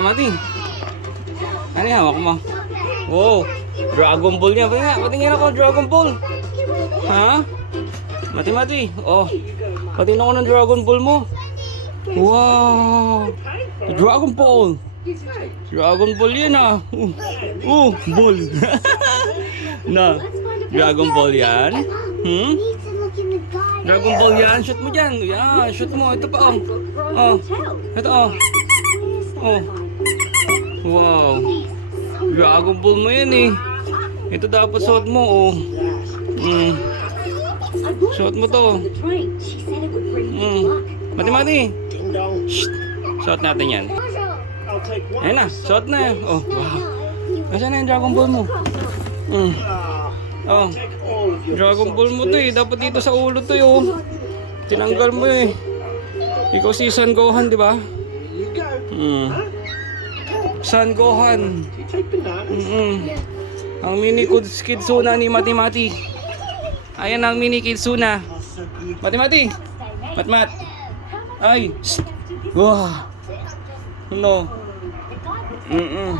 Mati. Ano yan? Hawak mo. Wow. Dragon Ball niya. Patingin ako. Dragon Ball. Ha? Mati. Oh. Patingin ako ng Dragon Ball mo. Wow. Dragon Ball. Dragon Ball yan ah. Ball. Na. Dragon Ball yan. Dragon Ball yan. Shoot mo dyan. Yan. Shoot mo. Ito pa oh. Ito oh. Wow. Dragon Ball mo yan eh. Ito dapat suot mo oh. Suot mo to. Mati. Shh. Suot natin yan. Ayun na. Suot na yan. Oh. Wow. Nasaan na yung Dragon Ball mo? Oh. Dragon Ball mo to eh. Dapat dito sa ulo to oh. Tinanggal mo eh. Ikaw si Son Gohan, di ba? Son Gohan. Ang mini Kidsuna ni Mati. Ayan ang mini Kidsuna. Mati. Mat. Ay. Wah. No.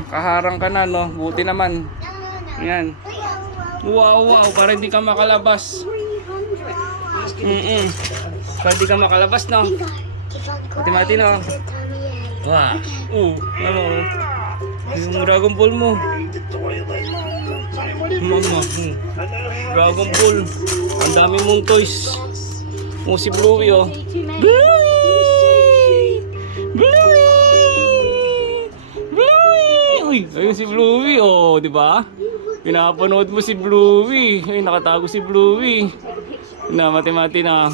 Kaharang ka na no. Buti naman. Ayan. Wow. Para hindi ka makalabas. Para hindi ka makalabas no. Mati no. Wah. Ano? Yung Dragon Ball mo. Mama. Dragon Ball. Ang dami mong toys. Si Bluey oh. Bluey! Uy, ayun si Bluey oh, di ba? Pinapanood mo si Bluey. Ay, nakatago si Bluey. Na mati na.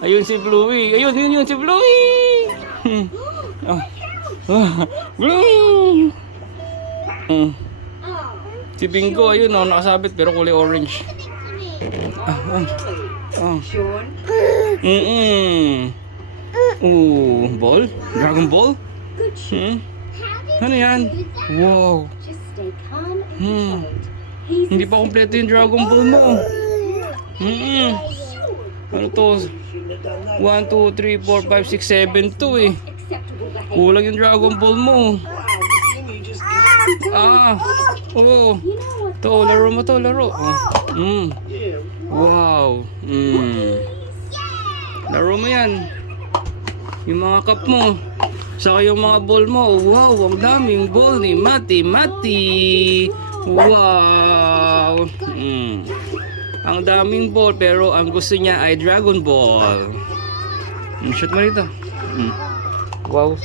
Ayun si Bluey. Ayun si Bluey. Bluey. Si Bingo ayun oh, nakasabit pero kulay orange. Ball? Dragon Ball? Ano yan? Wow. Hindi pa kompleto yung Dragon Ball mo. Ano to? 1, 2, 3, 4, 5, 6, 7 to eh. Kulang yung Dragon Ball mo. To, laro mo to, laro. Wow. Laro mo yan. Yung mga cup mo. Saka yung mga ball mo. Wow, ang daming ball ni Mati. Wow. Ang daming ball pero ang gusto niya ay Dragon Ball. Shoot mo rito. Wow.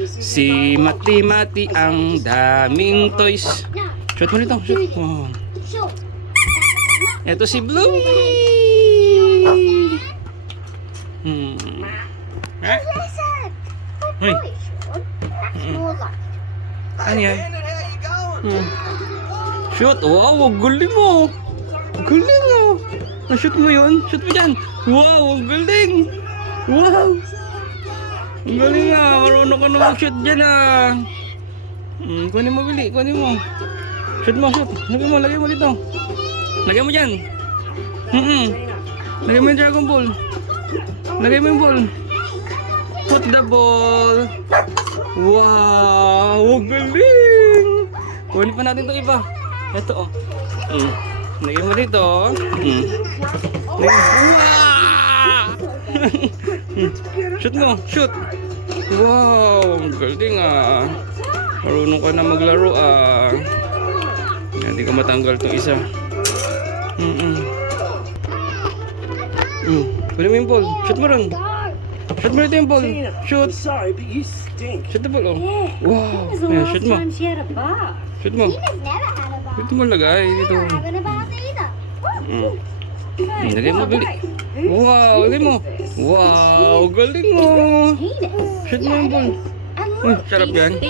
Si Mati ang daming toys. Shoot mo rito. Wow. Ito si Bluey. Hoy. Ano yan? Shoot. Wow, galing mo. Galing mo. Na-shoot mo yun? Shoot mo dyan. Wow, galing. Wow. Ang galing ah. Marunong ka na mag-shoot dyan ah. Kunin mo, Billy. Kunin mo. Shoot mo. Lagay mo dito. Lagay mo dyan. Lagay mo yung Dragon Ball. Lagay mo yung ball. Put the ball. Wow, galing. Kunin pa natin itong iba. Ito oh. Lagay mo dito. Shoot mo. Shoot. Wow, galing ah. Marunong ka na maglaro ah. Hindi ka matanggal itong isa. Kunin mo yung ball. Shoot mo rin. Shoot mo rin yung ball. Shoot. Shoot the ball. Oh. Wow. Ayan, shoot mo. Shoot mo. Dito mo lagay. Dito. Lagay mo, Billy. Wow. Lagay mo. Wow. Galing mo. Shoot mo yung ball. Sarap yan.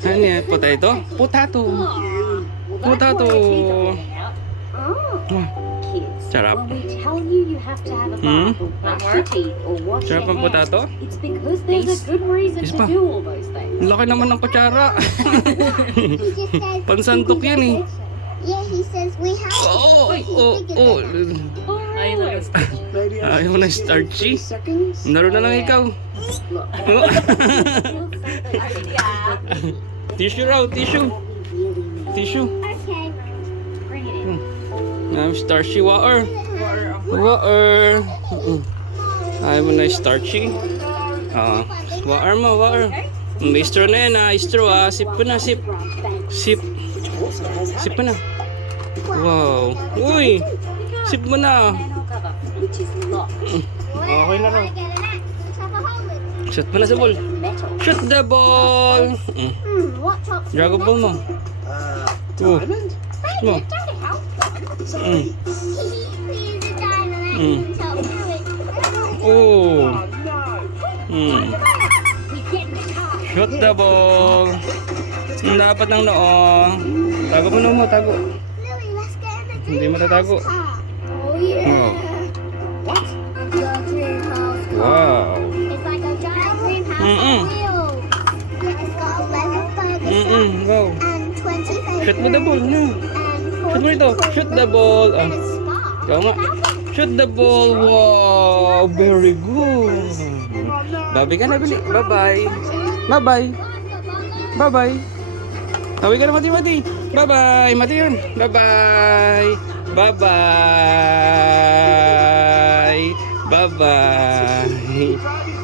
Ano yan? Potato? Potato. Sarap. Sarap ang potato? Isa pa. Ang laki naman ng kutsara. Pansantok yan eh. Yeah, he says we have to. Oh, But he's oh, bigger oh. than us. Ayaw mo na starchy. Laro na lang ikaw. Tissue raw, tissue. Tissue. Okay. Starchy water. Water. Ayaw mo na starchy. Water mo, water. May straw na yan straw Sip ko na, sip. Sip. Sip pa na. Wow. Uy. Sip mo na. Okay na raw. Shoot mo na sa ball. Shoot the ball. What top? Dragon ball mo. Oh. Shoot mo. He's a diamond. Top it. Oh. Shoot the ball. Dapat ng noo. Tago mo mo, tago. Lily, let's get in the Hindi matatago. car. Oh yeah. Oh. What? The dream house car. Wow. It's like a giant dream house Mm-mm. on wheels. It's got 11 burgers Wow. and 20 favorites. Shoot mo the ball. No. And Shoot mo ito. Shoot the ball. And a spa. Ikaw nga. Shoot the ball. Wow. Very good. Babi ka na, Bili. Bye-bye. Bye-bye. Bye-bye. Tawag ka na, Mati. Bye-bye. Mati yun. Bye-bye. Bye-bye. Bye-bye.